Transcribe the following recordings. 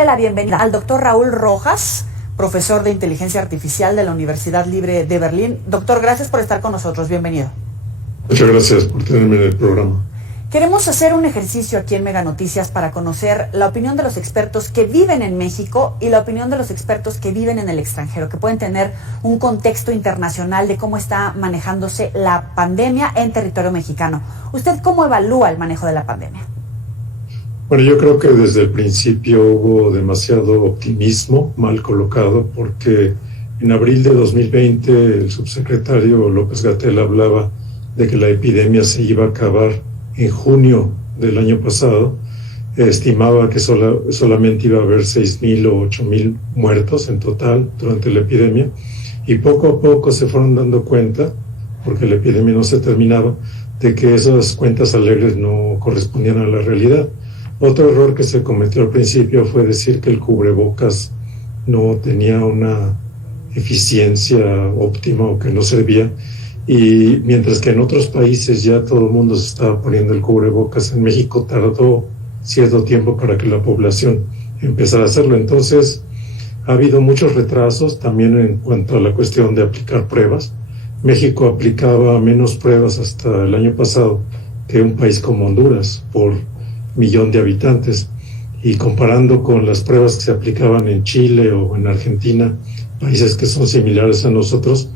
dándole la bienvenida al doctor Raúl Rojas, profesor de Inteligencia Artificial de la Universidad Libre de Berlín. Doctor, gracias por estar con nosotros. Bienvenido. Muchas gracias por tenerme en el programa. Queremos hacer un ejercicio aquí en Mega Noticias para conocer la opinión de los expertos que viven en México y la opinión de los expertos que viven en el extranjero, que pueden tener un contexto internacional de cómo está manejándose la pandemia en territorio mexicano. ¿Usted cómo evalúa el manejo de la pandemia? Bueno, yo creo que desde el principio hubo demasiado optimismo mal colocado, porque en abril de 2020 el subsecretario López-Gatell hablaba de que la epidemia se iba a acabar en junio del año pasado. Estimaba que solamente iba a haber 6,000 o 8,000 muertos en total durante la epidemia, y poco a poco se fueron dando cuenta, porque la epidemia no se terminaba, de que esas cuentas alegres no correspondían a la realidad. Otro error que se cometió al principio fue decir que el cubrebocas no tenía una eficiencia óptima o que no servía, y mientras que en otros países ya todo el mundo se estaba poniendo el cubrebocas, en México tardó cierto tiempo para que la población empezara a hacerlo. Entonces ha habido muchos retrasos también en cuanto a la cuestión de aplicar pruebas. México aplicaba menos pruebas hasta el año pasado que un país como Honduras por millón de habitantes, y comparando con las pruebas que se aplicaban en Chile o en Argentina, países que son similares a nosotros,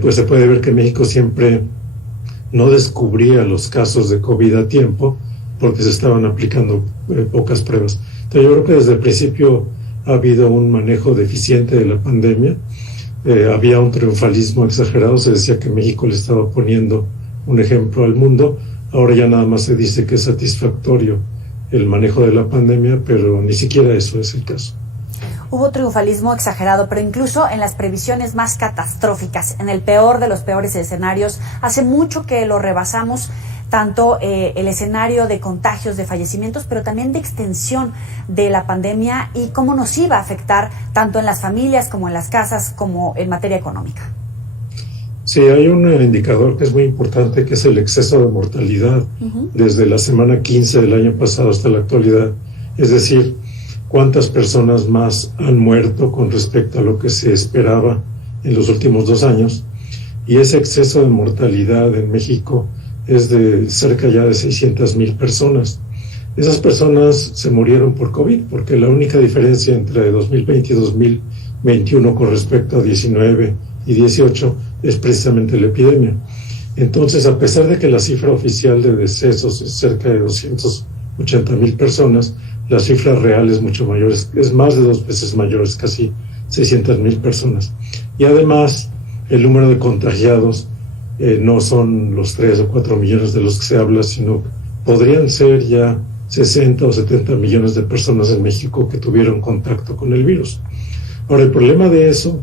pues se puede ver que México siempre no descubría los casos de COVID a tiempo porque se estaban aplicando pocas pruebas. Entonces yo creo que desde el principio ha habido un manejo deficiente de la pandemia. Había un triunfalismo exagerado, se decía que México le estaba poniendo un ejemplo al mundo. Ahora ya nada más se dice que es satisfactorio el manejo de la pandemia, pero ni siquiera eso es el caso. Hubo triunfalismo exagerado, pero incluso en las previsiones más catastróficas, en el peor de los peores escenarios, hace mucho que lo rebasamos, tanto el escenario de contagios, de fallecimientos, pero también de extensión de la pandemia y cómo nos iba a afectar tanto en las familias como en las casas, como en materia económica. Sí, hay un indicador que es muy importante, que es el exceso de mortalidad desde la semana 15 del año pasado hasta la actualidad. Es decir, cuántas personas más han muerto con respecto a lo que se esperaba en los últimos 2 años. Y ese exceso de mortalidad en México es de cerca ya de 600,000 personas. Esas personas se murieron por COVID, porque la única diferencia entre 2020 y 2021 con respecto a 19 y 18 es precisamente la epidemia. Entonces, a pesar de que la cifra oficial de decesos es cerca de 280,000 personas, la cifra real es mucho mayor, es más de 2 veces mayor, es casi 600,000 personas. Y además, el número de contagiados no son los 3 o 4 millones de los que se habla, sino podrían ser ya 60 o 70 millones de personas en México que tuvieron contacto con el virus. Ahora, el problema de eso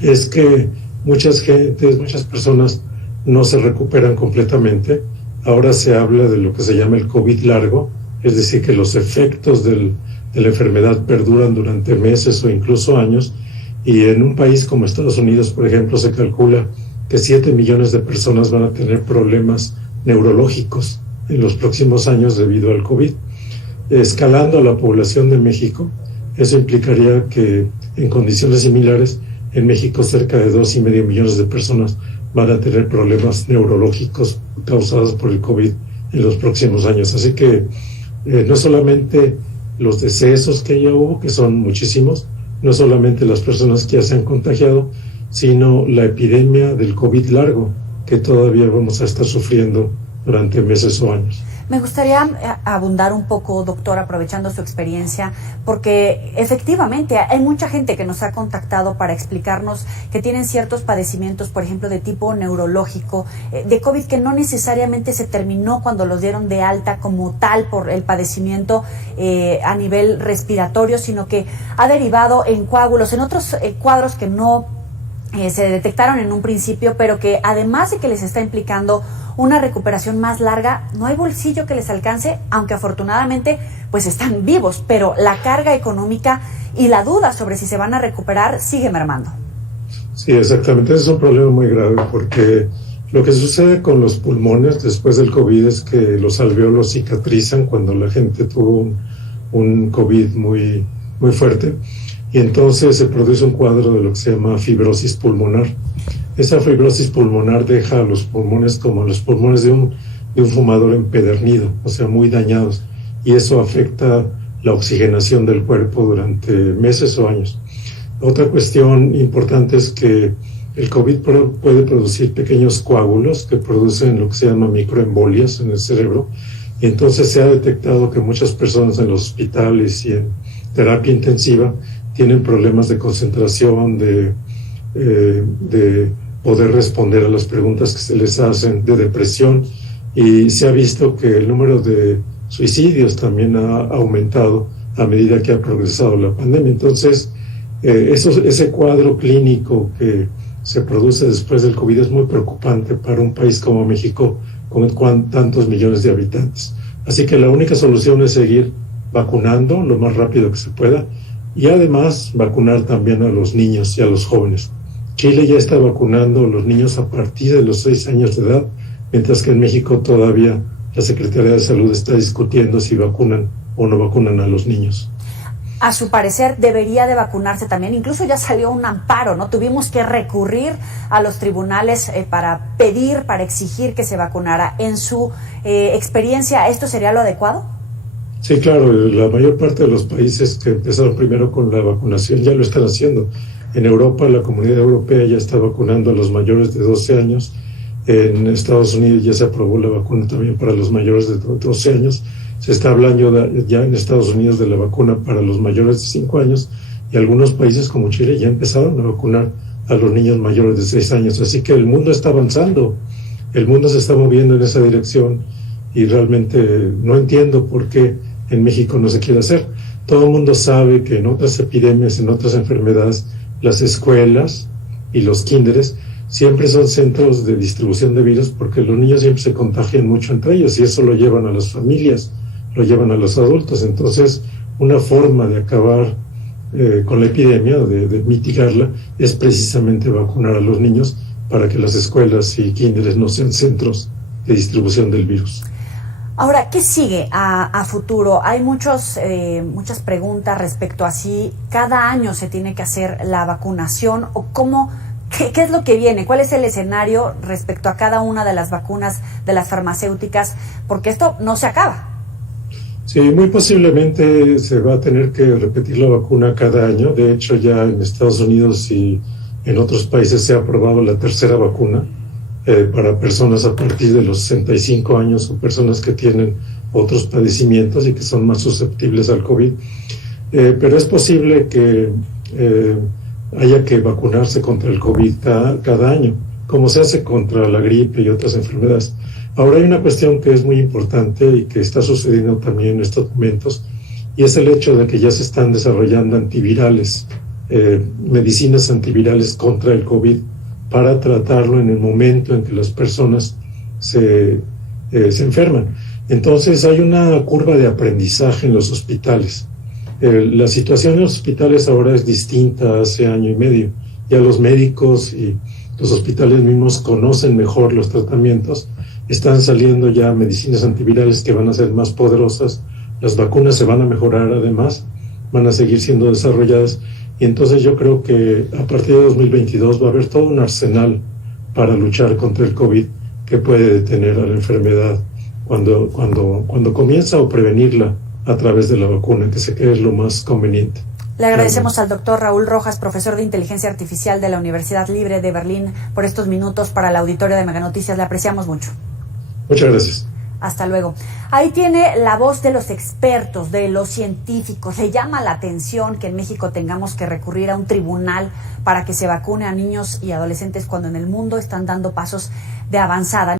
es que muchas personas no se recuperan completamente. Ahora se habla de lo que se llama el COVID largo, es decir, que los efectos de la enfermedad perduran durante meses o incluso años, y en un país como Estados Unidos, por ejemplo, se calcula que 7 millones de personas van a tener problemas neurológicos en los próximos años debido al COVID. Escalando a la población de México, eso implicaría que en condiciones similares, en México cerca de 2,5 millones de personas van a tener problemas neurológicos causados por el COVID en los próximos años. Así que no solamente los decesos que ya hubo, que son muchísimos, no solamente las personas que ya se han contagiado, sino la epidemia del COVID largo, que todavía vamos a estar sufriendo durante meses o años. Me gustaría abundar un poco, doctor, aprovechando su experiencia, porque efectivamente hay mucha gente que nos ha contactado para explicarnos que tienen ciertos padecimientos, por ejemplo, de tipo neurológico, de COVID, que no necesariamente se terminó cuando los dieron de alta como tal por el padecimiento a nivel respiratorio, sino que ha derivado en coágulos, en otros cuadros que no se detectaron en un principio, pero que además de que les está implicando una recuperación más larga, no hay bolsillo que les alcance, aunque afortunadamente pues están vivos, pero la carga económica y la duda sobre si se van a recuperar sigue mermando. Sí, exactamente, ese es un problema muy grave, porque lo que sucede con los pulmones después del COVID es que los alvéolos cicatrizan cuando la gente tuvo un COVID muy muy fuerte, y entonces se produce un cuadro de lo que se llama fibrosis pulmonar. Esa fibrosis pulmonar deja a los pulmones como los pulmones de un fumador empedernido, o sea, muy dañados, y eso afecta la oxigenación del cuerpo durante meses o años. Otra cuestión importante es que el COVID puede producir pequeños coágulos que producen lo que se llama microembolias en el cerebro, y entonces se ha detectado que muchas personas en los hospitales y en terapia intensiva tienen problemas de concentración, de poder responder a las preguntas que se les hacen, de depresión, y se ha visto que el número de suicidios también ha aumentado a medida que ha progresado la pandemia. Entonces, ese cuadro clínico que se produce después del COVID es muy preocupante para un país como México con tantos millones de habitantes. Así que la única solución es seguir vacunando lo más rápido que se pueda y además vacunar también a los niños y a los jóvenes. Chile ya está vacunando a los niños a partir de los 6 años de edad, mientras que en México todavía la Secretaría de Salud está discutiendo si vacunan o no vacunan a los niños. A su parecer debería de vacunarse también, incluso ya salió un amparo, ¿no? Tuvimos que recurrir a los tribunales para pedir, para exigir que se vacunara. En su experiencia, ¿esto sería lo adecuado? Sí, claro, la mayor parte de los países que empezaron primero con la vacunación ya lo están haciendo. En Europa, la Comunidad Europea ya está vacunando a los mayores de 12 años. En Estados Unidos ya se aprobó la vacuna también para los mayores de 12 años. Se está hablando ya en Estados Unidos de la vacuna para los mayores de 5 años y algunos países como Chile ya empezaron a vacunar a los niños mayores de 6 años. Así que el mundo está avanzando, el mundo se está moviendo en esa dirección y realmente no entiendo por qué en México no se quiere hacer. Todo el mundo sabe que en otras epidemias, en otras enfermedades, las escuelas y los kinderes siempre son centros de distribución de virus porque los niños siempre se contagian mucho entre ellos y eso lo llevan a las familias, lo llevan a los adultos. Entonces, una forma de acabar con la epidemia, de mitigarla, es precisamente vacunar a los niños para que las escuelas y kinderes no sean centros de distribución del virus. Ahora, ¿qué sigue a futuro? Hay muchas preguntas respecto a si cada año se tiene que hacer la vacunación o cómo. ¿Qué es lo que viene? ¿Cuál es el escenario respecto a cada una de las vacunas de las farmacéuticas? Porque esto no se acaba. Sí, muy posiblemente se va a tener que repetir la vacuna cada año. De hecho, ya en Estados Unidos y en otros países se ha aprobado la tercera vacuna para personas a partir de los 65 años o personas que tienen otros padecimientos y que son más susceptibles al COVID. Pero es posible que haya que vacunarse contra el COVID cada año, como se hace contra la gripe y otras enfermedades. Ahora hay una cuestión que es muy importante y que está sucediendo también en estos momentos, y es el hecho de que ya se están desarrollando antivirales, medicinas antivirales contra el COVID, para tratarlo en el momento en que las personas se enferman. Entonces hay una curva de aprendizaje en los hospitales. La situación en los hospitales ahora es distinta hace año y medio. Ya los médicos y los hospitales mismos conocen mejor los tratamientos. Están saliendo ya medicinas antivirales que van a ser más poderosas. Las vacunas se van a mejorar además, van a seguir siendo desarrolladas. Y entonces yo creo que a partir de 2022 va a haber todo un arsenal para luchar contra el COVID que puede detener a la enfermedad cuando comienza o prevenirla a través de la vacuna, que sé que es lo más conveniente. Le agradecemos al doctor Raúl Rojas, profesor de Inteligencia Artificial de la Universidad Libre de Berlín, por estos minutos para el auditorio de Mega Noticias. Le apreciamos mucho. Muchas gracias. Hasta luego. Ahí tiene la voz de los expertos, de los científicos. Le llama la atención que en México tengamos que recurrir a un tribunal para que se vacune a niños y adolescentes cuando en el mundo están dando pasos de avanzada.